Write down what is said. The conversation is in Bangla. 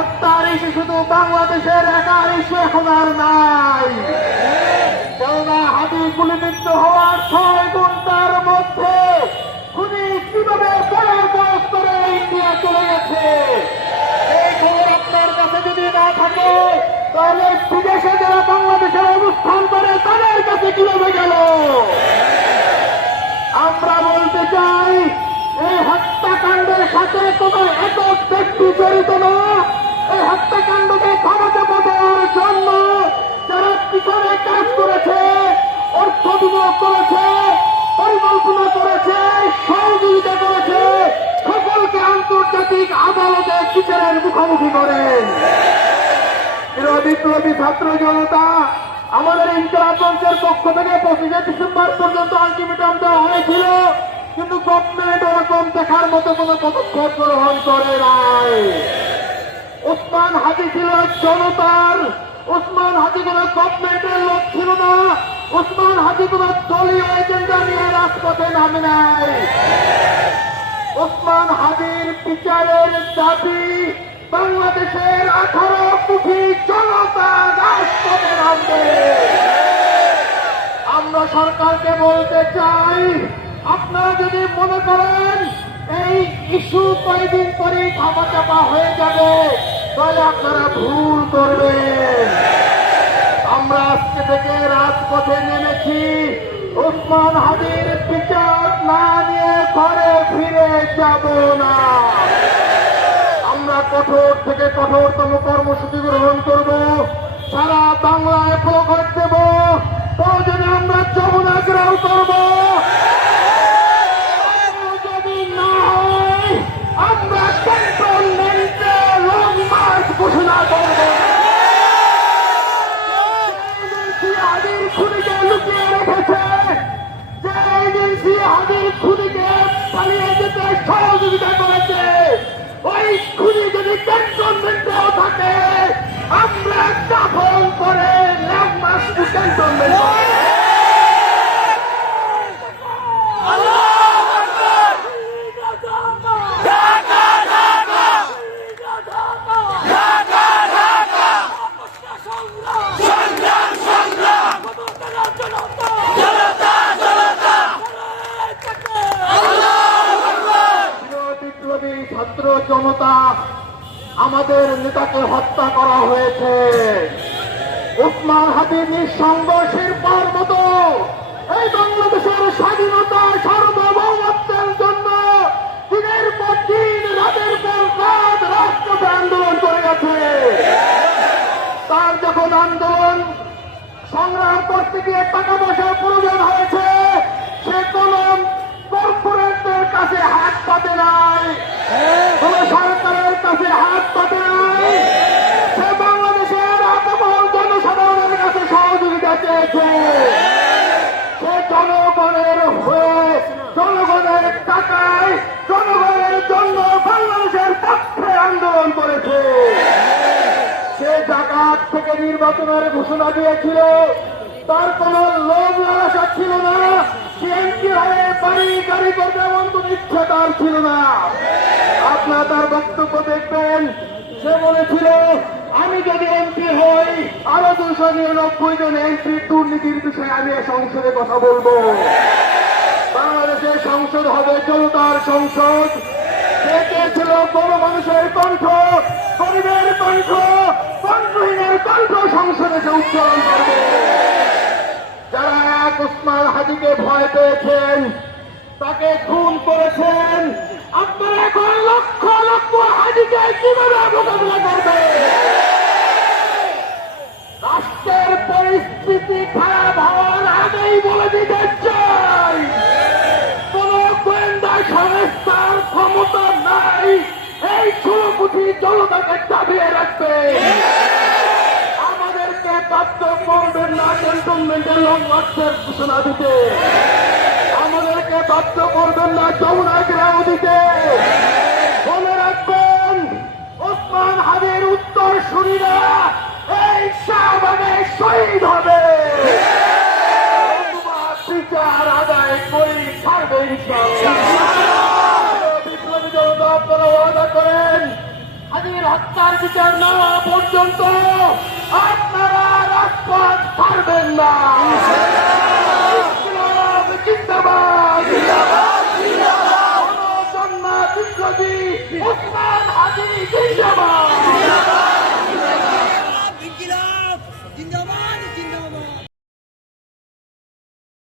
হত্যার শুধু বাংলাদেশের একার আর নাই। কেননা গুলিবিদ্ধ হওয়ার মুখোমুখি করেন। বিপ্লবী ছাত্র জনতা, আমাদের ইনকলাব মঞ্চের পক্ষ থেকে পঁচিশে ডিসেম্বর পর্যন্ত আলটিমেটাম দেওয়া হয়েছিল, কিন্তু গভর্নমেন্ট ওরকম দেখার মতো কোনো পদক্ষেপ গ্রহণ করে নাই। ওসমান হাজি ছিল জনতার, ওসমান হাজি কোন গভর্নমেন্টের লোক ছিল না, ওসমান হাজি কোন দলীয় এজেন্ডা নিয়ে রাজপথে নামে নাই। ওসমান হাজির বিচারের দাবি বাংলাদেশের আঠারো কোটি জনতা রাজপথে নামবে আমরা সরকারকে বলতে চাই, আপনারা যদি মনে করেন এই ইস্যু কয়েকদিন পরে ধাপা চাপা হয়ে যাবে, তাহলে আপনারা ভুল করবেন। আমরা আজকে থেকে রাজপথে নেমেছি। ওসমান হাদির বিচার না নিয়ে ঘরে ফিরে যাব না। কঠোর থেকে কঠোরতম কর্মসূচি গ্রহণ করব। সারা বাংলায় প্রকট দেব। প্রয়োজনে আমরা যমুনা গ্রাম করব। যদি না হয়, আমরা ক্যান্টনমেন্টে লং মার্চ ঘোষণা করব। হাদির খুনিকে লুকিয়ে রেখেছে। যে এজেন্সি হাদির খুনিকে পালিয়ে যেতে সহযোগিতা করেছে ওই খুনি যদি ক্যান্টনমেন্টেও থাকে আমরা দাফন করে ল্যাম্বাস জনতা আমাদের নেতাকে হত্যা করা হয়েছে। উসমান হাবিব নিঃসংঘর্ষের পর মতো এই বাংলাদেশের স্বাধীনতা সার্বভৌমত্বের জন্য দিনের পর দিন, রাতের পর রাত রাজপথে আন্দোলন করে গেছে। তার যখন আন্দোলন সংগ্রাম করতে গিয়ে টাকা পয়সার প্রয়োজন হয়েছে, সে কোন সে জনগণের হয়ে, জনগণের টাকায়, জনগণের আন্দোলন করেছে। সে জাকাত থেকে নির্বাচনের ঘোষণা দিয়েছিল। তার কোন লোভ লালসা ছিল না। সে এমপি হয়ে বাড়ি গাড়ি ইচ্ছা তার ছিল না। আপনার তার বক্তব্য দেখবেন। সে বলেছিল আমি যদি এমপি হই, আরও দুশো নিরানব্বই জন এমপি দুর্নীতির বিষয়ে আমি সংসদে কথা বলব। বাংলাদেশের সংসদ হবে জনতার সংসদ। ছিল বড় মানুষের কণ্ঠ, গরিবের কণ্ঠ কণ্ঠহীনের কণ্ঠ সংসদে সে উচ্চারণ করবে। যারা এক উসমান হাজিকে ভয় পেয়েছেন, তাকে খুন করেছেন, আপনারা এখন লক্ষ লক্ষ হাজিকে কীভাবে মোকাবিলা করবে কোটি জনতাকে চাপিয়ে রাখবে। আমাদেরকে বাধ্য করবেন না ক্যান্টনমেন্টের লং মার্চের ঘোষণা দিতে। আমাদেরকে বাধ্য করবেন না যমুনা গ্রাম দিতে। মনে রাখবেন, ওসমান হাবির উত্তর শুনিরা এই শাহবাগে শহীদ হবে। আদায় করি ছাড়বে। করেন হত্যার বিচার না পর্যন্ত আপনারা রাজপথ ছাড়বেন না। জিন্দাবাদ। জন্মা বিশ্বজিৎ উসমান জিন্দাবাদ।